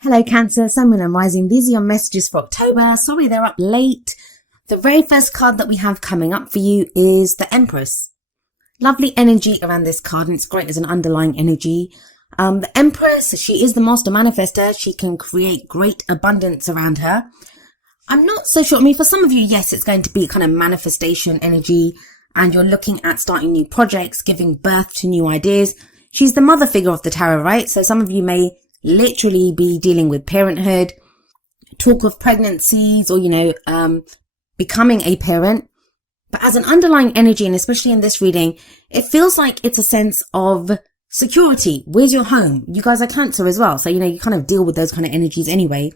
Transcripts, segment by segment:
Hello Cancer, Sun, Moon and Rising. These are your messages for October. Sorry they're up late. The very first card that we have coming up for you is the Empress. Lovely energy around this card, and it's great as an underlying energy. The Empress, she is the master manifester. She can create great abundance around her. I'm not so sure. I mean, for some of you, yes, it's going to be kind of manifestation energy, and you're looking at starting new projects, giving birth to new ideas. She's the mother figure of the tarot, right? So some of you may literally be dealing with parenthood, talk of pregnancies, or, becoming a parent. But as an underlying energy, and especially in this reading, it feels like it's a sense of security. Where's your home? You guys are Cancer as well. So, you kind of deal with those kind of energies anyway.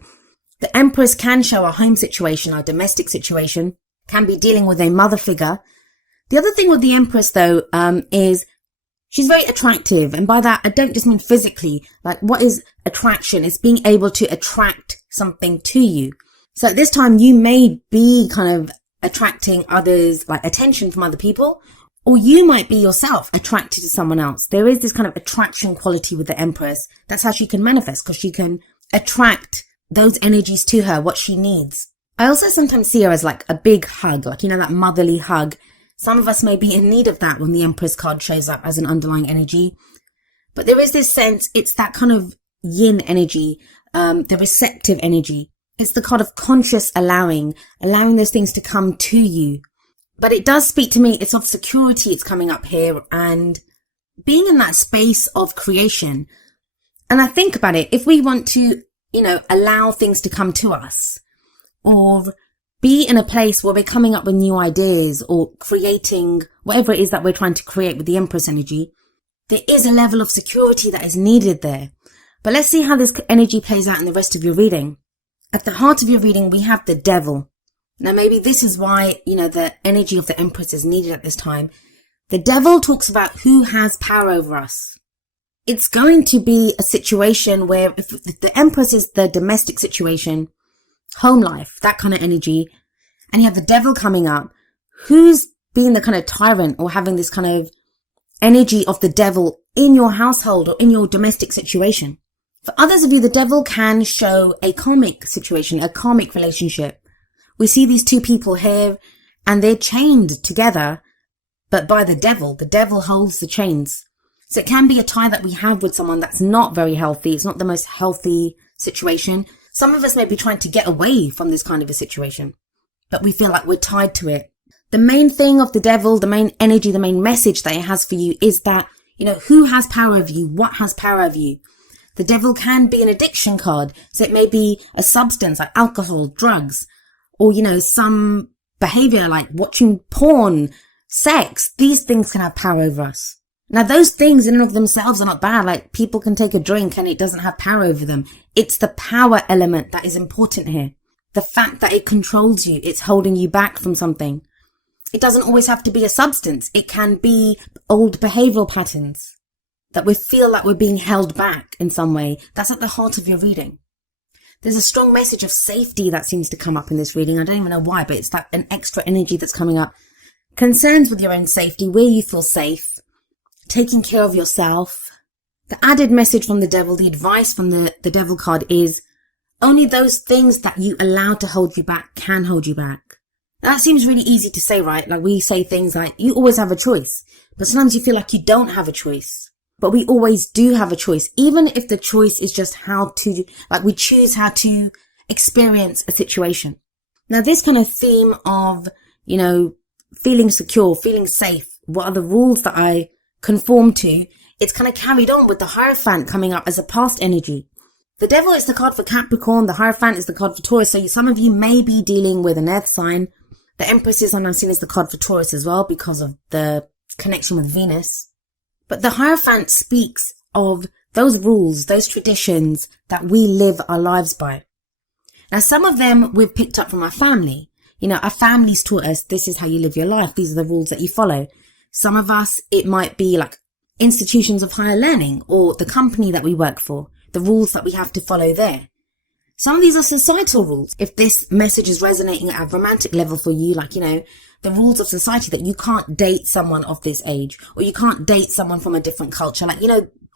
The Empress can show a home situation, a domestic situation, can be dealing with a mother figure. The other thing with the Empress, though, is she's very attractive. And by that, I don't just mean physically. Like, what is attraction? It's being able to attract something to you. So at this time, you may be kind of attracting others, like attention from other people, or you might be yourself attracted to someone else. There is this kind of attraction quality with the Empress. That's how she can manifest, because she can attract those energies to her, what she needs. I also sometimes see her as like a big hug, like, that motherly hug. Some of us may be in need of that when the Empress card shows up as an underlying energy. But there is this sense, it's that kind of yin energy, the receptive energy. It's the kind of conscious allowing those things to come to you. But it does speak to me, it's of security, it's coming up here, and being in that space of creation. And I think about it, if we want to, allow things to come to us, or be in a place where we're coming up with new ideas or creating whatever it is that we're trying to create with the Empress energy, there is a level of security that is needed there. But let's see how this energy plays out in the rest of your reading. At the heart of your reading, we have the Devil. Now, maybe this is why, the energy of the Empress is needed at this time. The Devil talks about who has power over us. It's going to be a situation where if the Empress is the domestic situation, home life, that kind of energy, and you have the Devil coming up, who's being the kind of tyrant or having this kind of energy of the Devil in your household or in your domestic situation? For others of you, the Devil can show a karmic situation, a karmic relationship. We see these two people here and they're chained together, but by the Devil holds the chains. So it can be a tie that we have with someone that's not very healthy. It's not the most healthy situation. Some of us may be trying to get away from this kind of a situation, but we feel like we're tied to it. The main thing of the Devil, the main energy, the main message that it has for you is that, who has power over you? What has power over you? The Devil can be an addiction card. So it may be a substance like alcohol, drugs, or, some behavior like watching porn, sex. These things can have power over us. Now, those things in and of themselves are not bad. Like, people can take a drink and it doesn't have power over them. It's the power element that is important here. The fact that it controls you. It's holding you back from something. It doesn't always have to be a substance. It can be old behavioral patterns that we feel like we're being held back in some way. That's at the heart of your reading. There's a strong message of safety that seems to come up in this reading. I don't even know why, but it's that an extra energy that's coming up. Concerns with your own safety, where you feel safe, taking care of yourself. The added message from the Devil, the advice from the Devil card is only those things that you allow to hold you back can hold you back. Now, that seems really easy to say, right? Like, we say things like, you always have a choice, but sometimes you feel like you don't have a choice. But we always do have a choice, even if the choice is just we choose how to experience a situation. Now, this kind of theme of, feeling secure, feeling safe, what are the rules that I conform to, it's kind of carried on with the Hierophant coming up as a past energy. The Devil is the card for Capricorn, the Hierophant is the card for Taurus, so some of you may be dealing with an earth sign. The Empress is, I'm seeing, is the card for Taurus as well because of the connection with Venus. But the Hierophant speaks of those rules, those traditions that we live our lives by. Now, some of them we've picked up from our family. Our families taught us this is how you live your life. These are the rules that you follow. Some of us, it might be like institutions of higher learning or the company that we work for, the rules that we have to follow there. Some of these are societal rules. If this message is resonating at a romantic level for you, like, the rules of society that you can't date someone of this age, or you can't date someone from a different culture, like,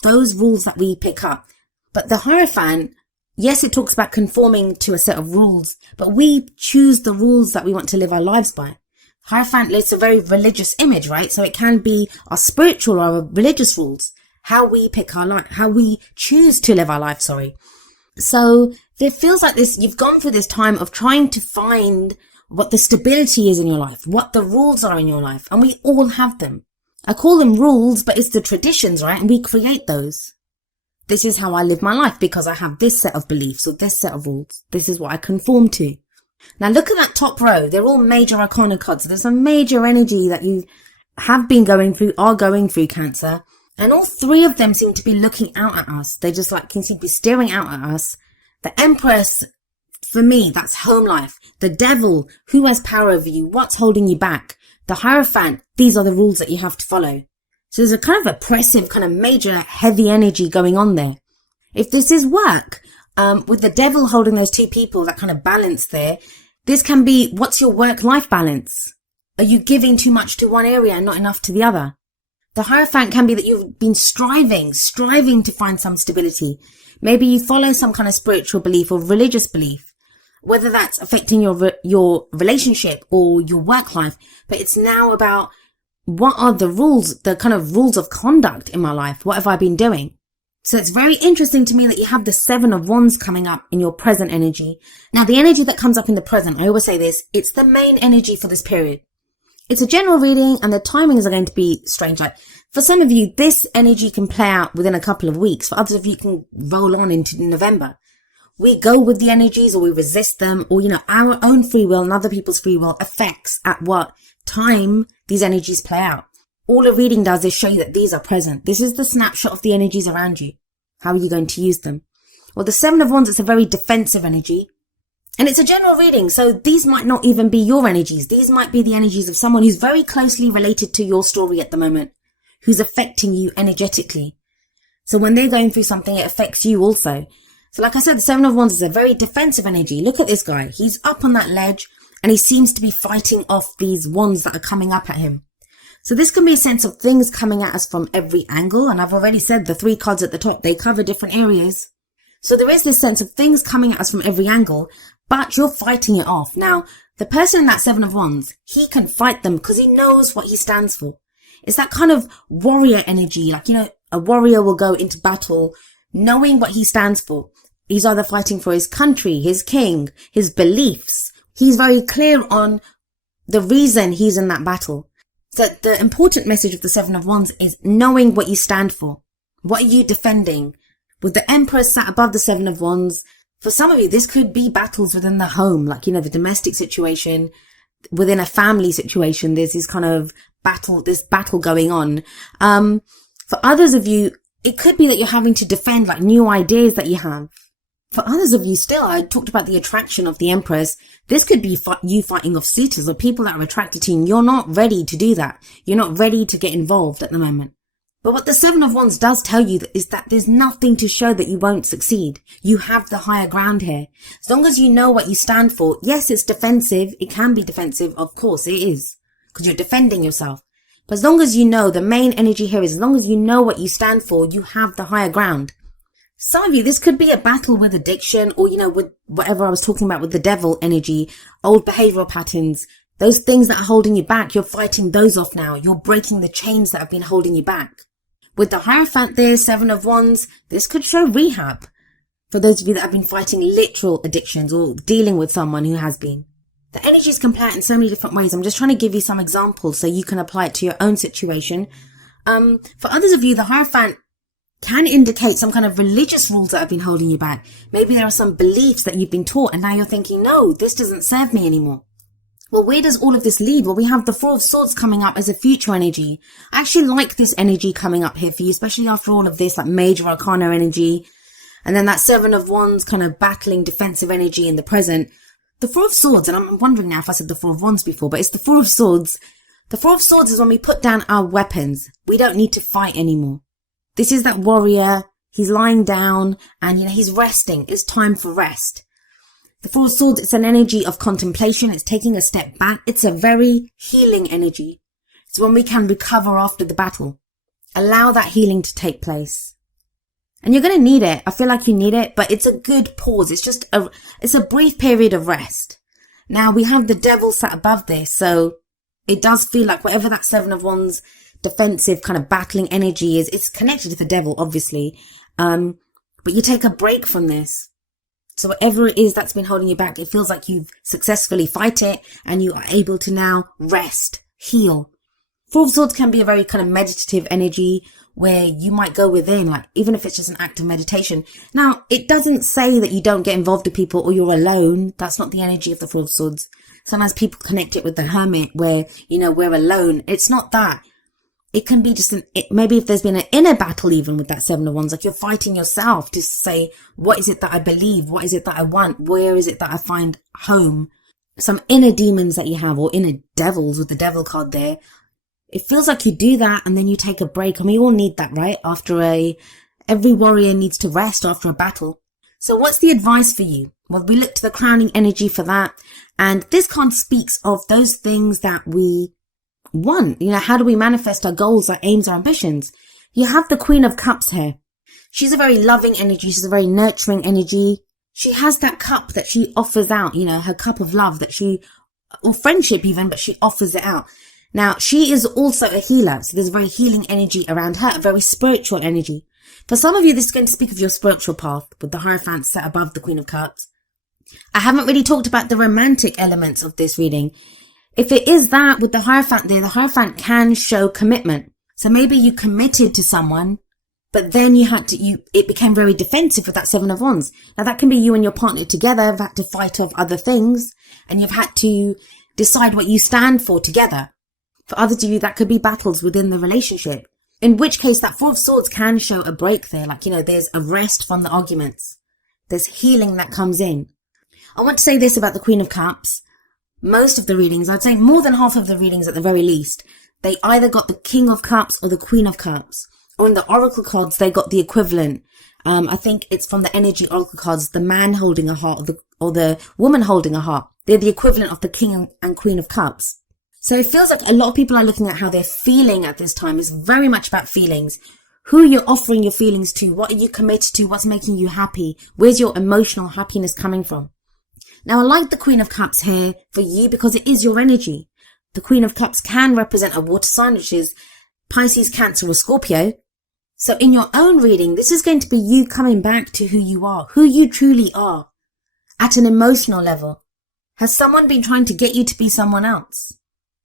those rules that we pick up. But the Hierophant Yes, it talks about conforming to a set of rules, but we choose the rules that we want to live our lives by. Hierophant is a very religious image, right? So it can be our spiritual or our religious rules, how we pick our life, how we choose to live our life, So it feels like this, you've gone through this time of trying to find what the stability is in your life, what the rules are in your life, and we all have them. I call them rules, but it's the traditions, right? And we create those. This is how I live my life because I have this set of beliefs or this set of rules. This is what I conform to. Now look at that top row. They're all major arcana cards. So there's a major energy that you have been going through, are going through, Cancer. And all three of them seem to be looking out at us. They just can seem to be staring out at us. The Empress, for me, that's home life. The Devil, who has power over you? What's holding you back? The Hierophant, these are the rules that you have to follow. So there's a kind of oppressive, kind of major, heavy energy going on there. If this is work, with the Devil holding those two people, that kind of balance there, this can be, what's your work-life balance? Are you giving too much to one area and not enough to the other? The Hierophant can be that you've been striving to find some stability. Maybe you follow some kind of spiritual belief or religious belief, whether that's affecting your relationship or your work life. But it's now about, what are the rules, the kind of rules of conduct in my life? What have I been doing? So it's very interesting to me that you have the Seven of Wands coming up in your present energy. Now, the energy that comes up in the present, I always say this, it's the main energy for this period. It's a general reading and the timings are going to be strange. Like for some of you, this energy can play out within a couple of weeks. For others of you, it can roll on into November. We go with the energies or we resist them, or, our own free will and other people's free will affects at what time these energies play out. All a reading does is show you that these are present. This is the snapshot of the energies around you. How are you going to use them? Well, the Seven of Wands, it's a very defensive energy. And it's a general reading, so these might not even be your energies. These might be the energies of someone who's very closely related to your story at the moment, who's affecting you energetically. So when they're going through something, it affects you also. So like I said, the Seven of Wands is a very defensive energy. Look at this guy. He's up on that ledge and he seems to be fighting off these wands that are coming up at him. So this can be a sense of things coming at us from every angle. And I've already said the three cards at the top, they cover different areas. So there is this sense of things coming at us from every angle, but you're fighting it off. Now, the person in that Seven of Wands, he can fight them because he knows what he stands for. It's that kind of warrior energy. A warrior will go into battle knowing what he stands for. He's either fighting for his country, his king, his beliefs. He's very clear on the reason he's in that battle. So the important message of the Seven of Wands is knowing what you stand for. What are you defending? With the Empress sat above the Seven of Wands, for some of you, this could be battles within the home, the domestic situation, within a family situation. There's this kind of battle going on. For others of you, it could be that you're having to defend new ideas that you have. For others of you still, I talked about the attraction of the Empress. This could be you fighting off suitors or people that are attracted to you. And you're not ready to do that. You're not ready to get involved at the moment. But what the Seven of Wands does tell you is that there's nothing to show that you won't succeed. You have the higher ground here. As long as you know what you stand for, yes, it's defensive. It can be defensive. Of course it is, because you're defending yourself. But as long as you know, the main energy here is as long as you know what you stand for, you have the higher ground. Some of you, this could be a battle with addiction or, with whatever I was talking about with the Devil energy, old behavioral patterns, those things that are holding you back. You're fighting those off now. You're breaking the chains that have been holding you back. With the Hierophant there, Seven of Wands, this could show rehab for those of you that have been fighting literal addictions or dealing with someone who has been. The energies can play out in so many different ways. I'm just trying to give you some examples so you can apply it to your own situation. For others of you, the Hierophant can indicate some kind of religious rules that have been holding you back. Maybe there are some beliefs that you've been taught and now you're thinking, no, this doesn't serve me anymore. Well, where does all of this lead? Well, we have the Four of Swords coming up as a future energy. I actually like this energy coming up here for you, especially after all of this major arcana energy. And then that Seven of Wands kind of battling defensive energy in the present. The Four of Swords, and I'm wondering now if I said the Four of Wands before, but it's the Four of Swords. The Four of Swords is when we put down our weapons. We don't need to fight anymore. This is that warrior. He's lying down and, he's resting. It's time for rest. The Four of Swords, it's an energy of contemplation. It's taking a step back. It's a very healing energy. It's when we can recover after the battle. Allow that healing to take place. And you're going to need it. I feel like you need it, but it's a good pause. It's a brief period of rest. Now we have the Devil sat above this, so it does feel like whatever that Seven of Wands defensive kind of battling energy is, it's connected to the Devil, obviously. But you take a break from this. So whatever it is that's been holding you back, it feels like you've successfully fight it and you are able to now rest, heal. Four of Swords can be a very kind of meditative energy where you might go within, like even if it's just an act of meditation. Now, it doesn't say that you don't get involved with people or you're alone. That's not the energy of the Four of Swords. Sometimes people connect it with the Hermit where, we're alone. It's not that. It can be just maybe if there's been an inner battle even with that Seven of Wands, like you're fighting yourself to say, what is it that I believe? What is it that I want? Where is it that I find home? Some inner demons that you have, or inner devils with the Devil card there. It feels like you do that and then you take a break. And we all need that, right? Every warrior needs to rest after a battle. So what's the advice for you? Well, we look to the crowning energy for that. And this card speaks of those things that we want. How do we manifest our goals, our aims, our ambitions? You have the Queen of Cups here. She's a very loving energy. She's a very nurturing energy. She has that cup that she offers out, her cup of love or friendship even, but she offers it out. Now, she is also a healer. So there's a very healing energy around her, a very spiritual energy. For some of you, this is going to speak of your spiritual path with the Hierophant set above the Queen of Cups. I haven't really talked about the romantic elements of this reading. If it is that with the Hierophant there, the Hierophant can show commitment. So maybe you committed to someone, but then it became very defensive with that Seven of Wands. Now that can be you and your partner together have had to fight off other things and you've had to decide what you stand for together. For others of you, that could be battles within the relationship. In which case, that Four of Swords can show a break there. Like, there's a rest from the arguments. There's healing that comes in. I want to say this about the Queen of Cups. Most of the readings, I'd say more than half of the readings at the very least, they either got the King of Cups or the Queen of Cups. Or in the Oracle cards, they got the equivalent. I think it's from the Energy Oracle cards, the man holding a heart or the woman holding a heart. They're the equivalent of the King and Queen of Cups. So it feels like a lot of people are looking at how they're feeling at this time. It's very much about feelings. Who you're offering your feelings to. What are you committed to? What's making you happy? Where's your emotional happiness coming from? Now, I like the Queen of Cups here for you because it is your energy. The Queen of Cups can represent a water sign, which is Pisces, Cancer, or Scorpio. So in your own reading, this is going to be you coming back to who you are, who you truly are at an emotional level. Has someone been trying to get you to be someone else?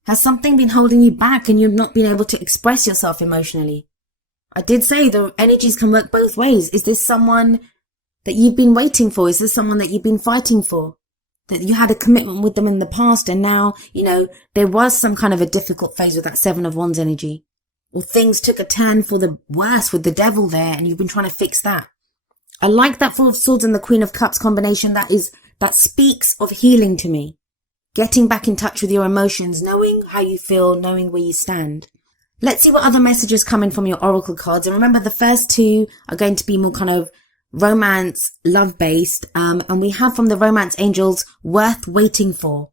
Has something been holding you back and you've not been able to express yourself emotionally? I did say the energies can work both ways. Is this someone that you've been waiting for? Is this someone that you've been fighting for? That you had a commitment with them in the past and now, there was some kind of a difficult phase with that Seven of Wands energy. Or things took a turn for the worse with the Devil there and you've been trying to fix that. I like that Four of Swords and the Queen of Cups combination. That speaks of healing to me. Getting back in touch with your emotions, knowing how you feel, knowing where you stand. Let's see what other messages come in from your oracle cards. And remember, the first two are going to be more kind of romance, love-based. And we have from the romance angels, worth waiting for.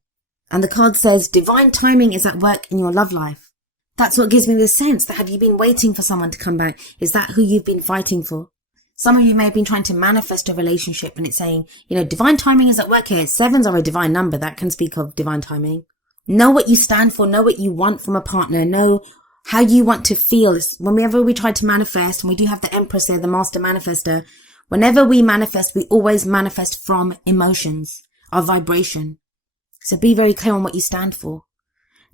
And the card says, divine timing is at work in your love life. That's what gives me the sense that have you been waiting for someone to come back? Is that who you've been fighting for? Some of you may have been trying to manifest a relationship and it's saying, divine timing is at work here. Sevens are a divine number that can speak of divine timing. Know what you stand for. Know what you want from a partner. Know how you want to feel. Whenever we try to manifest, and we do have the Empress there, the Master Manifester, whenever we manifest, we always manifest from emotions, our vibration. So be very clear on what you stand for.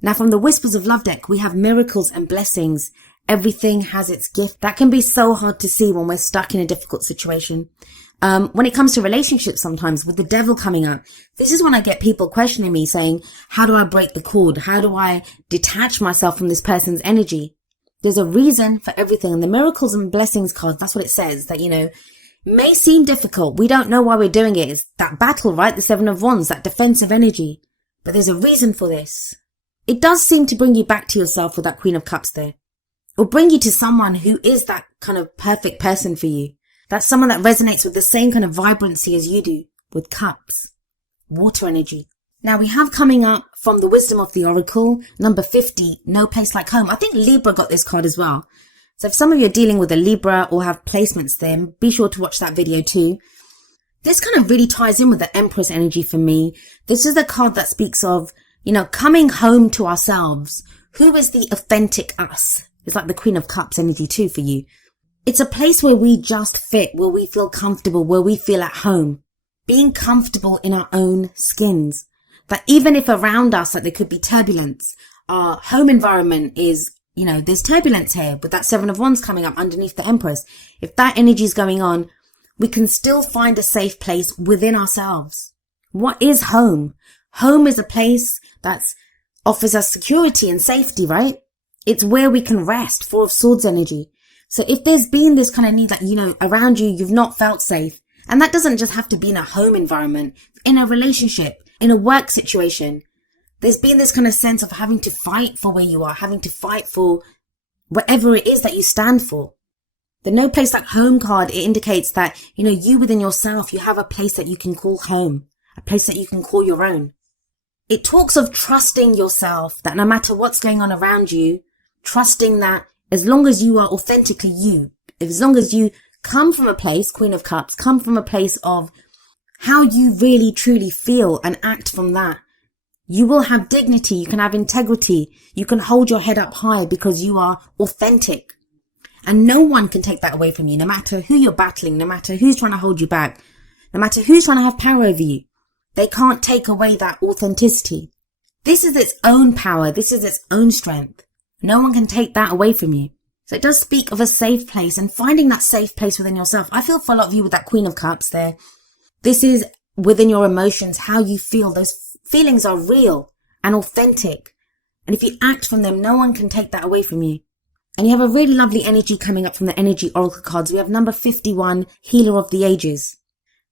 Now from the Whispers of Love deck, we have miracles and blessings. Everything has its gift. That can be so hard to see when we're stuck in a difficult situation. When it comes to relationships sometimes, with the Devil coming up, this is when I get people questioning me saying, how do I break the cord? How do I detach myself from this person's energy? There's a reason for everything. And the miracles and blessings card, that's what it says, that, may seem difficult. We don't know why we're doing it. It's that battle, right? The Seven of Wands, that defensive energy. But there's a reason for this. It does seem to bring you back to yourself with that Queen of Cups there. Or bring you to someone who is that kind of perfect person for you. That's someone that resonates with the same kind of vibrancy as you do, with cups, water energy. Now we have coming up from the Wisdom of the Oracle, number 50, No Place Like Home. I think Libra got this card as well. So if some of you are dealing with a Libra or have placements there, be sure to watch that video too. This kind of really ties in with the Empress energy for me. This is the card that speaks of, coming home to ourselves. Who is the authentic us? It's like the Queen of Cups energy too for you. It's a place where we just fit, where we feel comfortable, where we feel at home. Being comfortable in our own skins. That even if around us, like there could be turbulence, our home environment is, there's turbulence here with that Seven of Wands coming up underneath the Empress. If that energy is going on, we can still find a safe place within ourselves. What is home? Home is a place that offers us security and safety, right? It's where we can rest. Four of Swords energy. So if there's been this kind of need that, around you, you've not felt safe. And that doesn't just have to be in a home environment, in a relationship, in a work situation. There's been this kind of sense of having to fight for where you are, having to fight for whatever it is that you stand for. The No Place Like Home card, it indicates that, you within yourself, you have a place that you can call home, a place that you can call your own. It talks of trusting yourself, that no matter what's going on around you, trusting that as long as you are authentically you, as long as you come from a place, Queen of Cups, come from a place of how you really truly feel and act from that, you will have dignity, you can have integrity, you can hold your head up high because you are authentic. And no one can take that away from you, no matter who you're battling, no matter who's trying to hold you back, no matter who's trying to have power over you. They can't take away that authenticity. This is its own power. This is its own strength. No one can take that away from you. So it does speak of a safe place and finding that safe place within yourself. I feel for a lot of you with that Queen of Cups there. This is within your emotions, how you feel. Those feelings are real and authentic. And if you act from them, no one can take that away from you. And you have a really lovely energy coming up from the Energy Oracle cards. We have number 51, Healer of the Ages.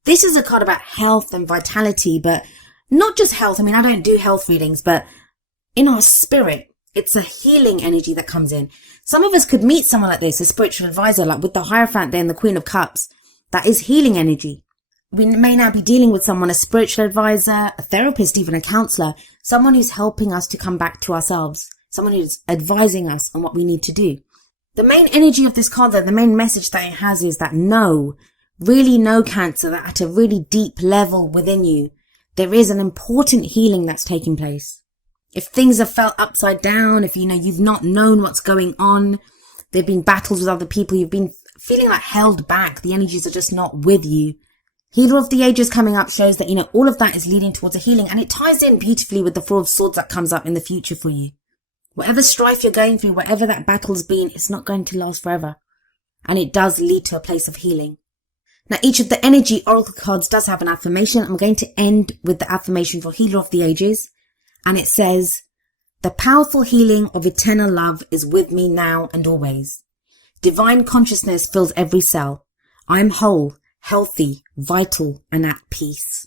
This is a card about health and vitality, but not just health. I don't do health readings, but in our spirit, it's a healing energy that comes in. Some of us could meet someone like this, a spiritual advisor, like with the Hierophant there and the Queen of Cups. That is healing energy. We may now be dealing with someone, a spiritual advisor, a therapist, even a counselor, someone who's helping us to come back to ourselves, someone who's advising us on what we need to do. The main energy of this card, though, the main message that it has is that really know, Cancer, that at a really deep level within you, there is an important healing that's taking place. If things have felt upside down, if you've not known what's going on, there've been battles with other people, you've been feeling like held back, the energies are just not with you. Healer of the Ages coming up shows that, all of that is leading towards a healing, and it ties in beautifully with the Four of Swords that comes up in the future for you. Whatever strife you're going through, whatever that battle's been, it's not going to last forever. And it does lead to a place of healing. Now, each of the Energy Oracle cards does have an affirmation. I'm going to end with the affirmation for Healer of the Ages. And it says, "The powerful healing of eternal love is with me now and always. Divine consciousness fills every cell. I am whole, healthy, vital, and at peace."